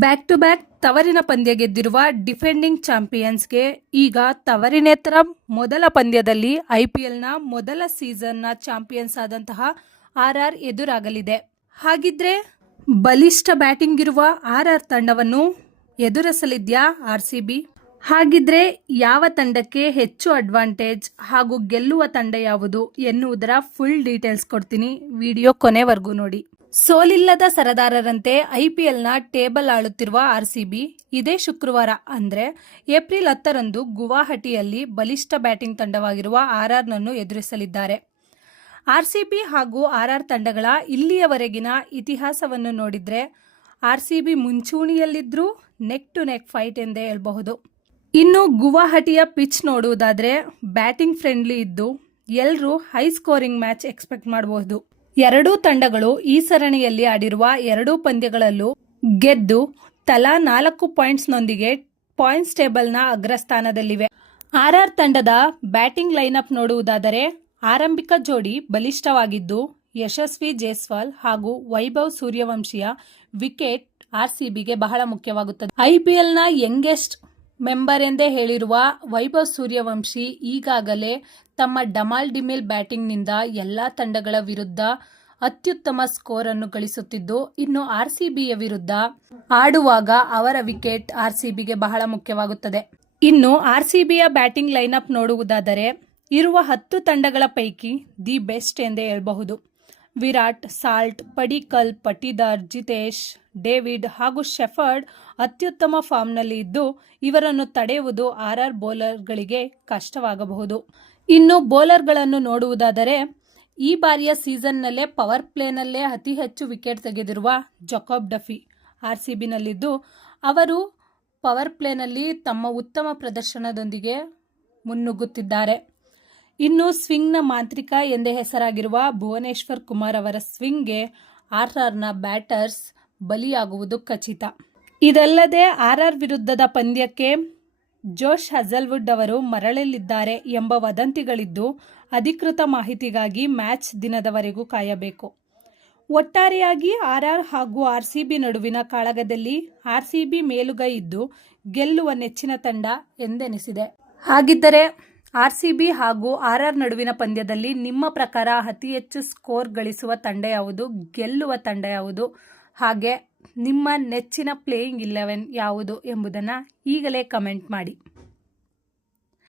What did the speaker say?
Back to back ತವರಿನ ಪಂದ್ಯ ಗೆದ್ದಿರುವ ಡಿಫೆಂಡಿಂಗ್ ಚಾಂಪಿಯನ್ಸ್ಗೆ ಈಗ ತವರಿನೇತರ ಮೊದಲ ಪಂದ್ಯದಲ್ಲಿ ಐಪಿಎಲ್ನ ಮೊದಲ ಸೀಸನ್ನ ಚಾಂಪಿಯನ್ಸ್ ಆದಂತಹ ಆರ್ಆರ್ ಎದುರಾಗಲಿದೆ. ಹಾಗಿದ್ರೆ ಬಲಿಷ್ಠ ಬ್ಯಾಟಿಂಗ್ ಇರುವ ಆರ್ಆರ್ ತಂಡವನ್ನು ಎದುರಿಸಲಿದ್ಯಾ ಆರ್ಸಿಬಿ? ಹಾಗಿದ್ರೆ ಯಾವ ತಂಡಕ್ಕೆ ಹೆಚ್ಚು ಅಡ್ವಾಂಟೇಜ್ ಹಾಗೂ ಗೆಲ್ಲುವ ತಂಡ ಯಾವುದು ಎನ್ನುವುದರ ಫುಲ್ ಡೀಟೇಲ್ಸ್ ಕೊಡ್ತೀನಿ, ವಿಡಿಯೋ ಕೊನೆವರೆಗೂ ನೋಡಿ. ಸೋಲಿಲ್ಲದ ಸರದಾರರಂತೆ ಐಪಿಎಲ್ನ ಟೇಬಲ್ ಆಳುತ್ತಿರುವ ಆರ್ಸಿಬಿ ಇದೇ ಶುಕ್ರವಾರ ಅಂದ್ರೆ ಏಪ್ರಿಲ್ 10ರಂದು ಗುವಾಹಟಿಯಲ್ಲಿ ಬಲಿಷ್ಠ ಬ್ಯಾಟಿಂಗ್ ತಂಡವಾಗಿರುವ ಆರ್ಆರ್ನನ್ನು ಎದುರಿಸಲಿದ್ದಾರೆ. ಆರ್ಸಿಬಿ ಹಾಗೂ ಆರ್ಆರ್ ತಂಡಗಳ ಇಲ್ಲಿಯವರೆಗಿನ ಇತಿಹಾಸವನ್ನು ನೋಡಿದ್ರೆ ಆರ್ಸಿಬಿ ಮುಂಚೂಣಿಯಲ್ಲಿದ್ರೂ ನೆಕ್ ಟು ನೆಕ್ ಫೈಟ್ ಎಂದೇ ಹೇಳಬಹುದು. ಇನ್ನು ಗುವಾಹಟಿಯ ಪಿಚ್ ನೋಡುವುದಾದ್ರೆ ಬ್ಯಾಟಿಂಗ್ ಫ್ರೆಂಡ್ಲಿ ಇದ್ದು ಎಲ್ಲರೂ ಹೈ ಸ್ಕೋರಿಂಗ್ ಮ್ಯಾಚ್ ಎಕ್ಸ್ಪೆಕ್ಟ್ ಮಾಡಬಹುದು. ಎರಡೂ ತಂಡಗಳು ಈ ಸರಣಿಯಲ್ಲಿ ಆಡಿರುವ ಎರಡೂ ಪಂದ್ಯಗಳಲ್ಲೂ ಗೆದ್ದು ತಲಾ 4 ಪಾಯಿಂಟ್ಸ್ನೊಂದಿಗೆ ಪಾಯಿಂಟ್ಸ್ ಟೇಬಲ್ನ ಅಗ್ರಸ್ಥಾನದಲ್ಲಿವೆ. ಆರ್ಆರ್ ತಂಡದ ಬ್ಯಾಟಿಂಗ್ ಲೈನ್ಅಪ್ ನೋಡುವುದಾದರೆ ಆರಂಭಿಕ ಜೋಡಿ ಬಲಿಷ್ಠವಾಗಿದ್ದು ಯಶಸ್ವಿ ಜೈಸ್ವಾಲ್ ಹಾಗೂ ವೈಭವ್ ಸೂರ್ಯವಂಶಿಯ ವಿಕೆಟ್ ಆರ್ಸಿಬಿಗೆ ಬಹಳ ಮುಖ್ಯವಾಗುತ್ತದೆ. ಐಪಿಎಲ್ನ ಯಂಗೆಸ್ಟ್ ಮೆಂಬರ್ ಎಂದೇ ಹೇಳಿರುವ ವೈಭವ್ ಸೂರ್ಯವಂಶಿ ಈಗಾಗಲೇ ತಮ್ಮ ಡಮಾಲ್ ಡಿಮಿಲ್ ಬ್ಯಾಟಿಂಗ್ನಿಂದ ಎಲ್ಲ ತಂಡಗಳ ವಿರುದ್ಧ ಅತ್ಯುತ್ತಮ ಸ್ಕೋರ್ ಅನ್ನು ಗಳಿಸುತ್ತಿದ್ದು, ಇನ್ನು ಆರ್ಸಿಬಿಯ ವಿರುದ್ಧ ಆಡುವಾಗ ಅವರ ವಿಕೆಟ್ ಆರ್ಸಿಬಿಗೆ ಬಹಳ ಮುಖ್ಯವಾಗುತ್ತದೆ. ಇನ್ನು ಆರ್ಸಿಬಿಯ ಬ್ಯಾಟಿಂಗ್ ಲೈನ್ಅಪ್ ನೋಡುವುದಾದರೆ ಇರುವ 10 ತಂಡಗಳ ಪೈಕಿ ದಿ ಬೆಸ್ಟ್ ಎಂದೇ ಹೇಳಬಹುದು. ವಿರಾಟ್, ಸಾಲ್ಟ್, ಪಡಿಕ್ಕಲ್, ಪಟಿದಾರ್, ಜಿತೇಶ್, ಡೇವಿಡ್ ಹಾಗೂ ಶೆಫರ್ಡ್ ಅತ್ಯುತ್ತಮ ಫಾರ್ಮ್ನಲ್ಲಿ ಇದ್ದು ಇವರನ್ನು ತಡೆಯುವುದು ಆರ್ಆರ್ ಬೌಲರ್ಗಳಿಗೆ ಕಷ್ಟವಾಗಬಹುದು. ಇನ್ನು ಬೌಲರ್ಗಳನ್ನು ನೋಡುವುದಾದರೆ ಈ ಬಾರಿಯ ಸೀಸನ್ನಲ್ಲೇ ಪವರ್ ಪ್ಲೇನಲ್ಲೇ ಅತಿ ಹೆಚ್ಚು ವಿಕೆಟ್ ತೆಗೆದಿರುವ ಜಾಕೋಬ್ ಡಫಿ ಆರ್ಸಿಬಿನಲ್ಲಿದ್ದು ಅವರು ಪವರ್ ಪ್ಲೇನಲ್ಲಿ ತಮ್ಮ ಉತ್ತಮ ಪ್ರದರ್ಶನದೊಂದಿಗೆ ಮುನ್ನುಗ್ಗುತ್ತಿದ್ದಾರೆ. ಇನ್ನು ಸ್ವಿಂಗ್ನ ಮಾಂತ್ರಿಕ ಎಂದೇ ಹೆಸರಾಗಿರುವ ಭುವನೇಶ್ವರ್ ಕುಮಾರ್ ಅವರ ಸ್ವಿಂಗ್ಗೆ ಆರ್ಆರ್ನ ಬ್ಯಾಟರ್ಸ್ ಬಲಿಯಾಗುವುದು ಖಚಿತ. ಇದಲ್ಲದೆ ಆರ್ಆರ್ ವಿರುದ್ಧದ ಪಂದ್ಯಕ್ಕೆ ಜೋಶ್ ಹಜಲ್ವುಡ್ ಅವರು ಮರಳಲಿದ್ದಾರೆ ಎಂಬ ವದಂತಿಗಳಿದ್ದು ಅಧಿಕೃತ ಮಾಹಿತಿಗಾಗಿ ಮ್ಯಾಚ್ ದಿನದವರೆಗೂ ಕಾಯಬೇಕು. ಒಟ್ಟಾರೆಯಾಗಿ ಆರ್ಆರ್ ಹಾಗೂ ಆರ್ಸಿಬಿ ನಡುವಿನ ಕಾಳಗದಲ್ಲಿ ಆರ್ಸಿಬಿ ಮೇಲುಗೈ ಇದ್ದು ಗೆಲ್ಲುವ ನೆಚ್ಚಿನ ತಂಡ ಎಂದೆನಿಸಿದೆ. ಹಾಗಿದ್ದರೆ ಆರ್ಸಿಬಿ ಹಾಗೂ ಆರ್ಆರ್ ನಡುವಿನ ಪಂದ್ಯದಲ್ಲಿ ನಿಮ್ಮ ಪ್ರಕಾರ ಅತಿ ಹೆಚ್ಚು ಸ್ಕೋರ್ ಗಳಿಸುವ ತಂಡ ಯಾವುದು, ಗೆಲ್ಲುವ ತಂಡ ಯಾವುದು, ಹಾಗೆ ನಿಮ್ಮ ನೆಚ್ಚಿನ ಪ್ಲೇಯಿಂಗ್ 11 ಯಾವುದು ಎಂಬುದನ್ನು ಈಗಲೇ ಕಮೆಂಟ್ ಮಾಡಿ.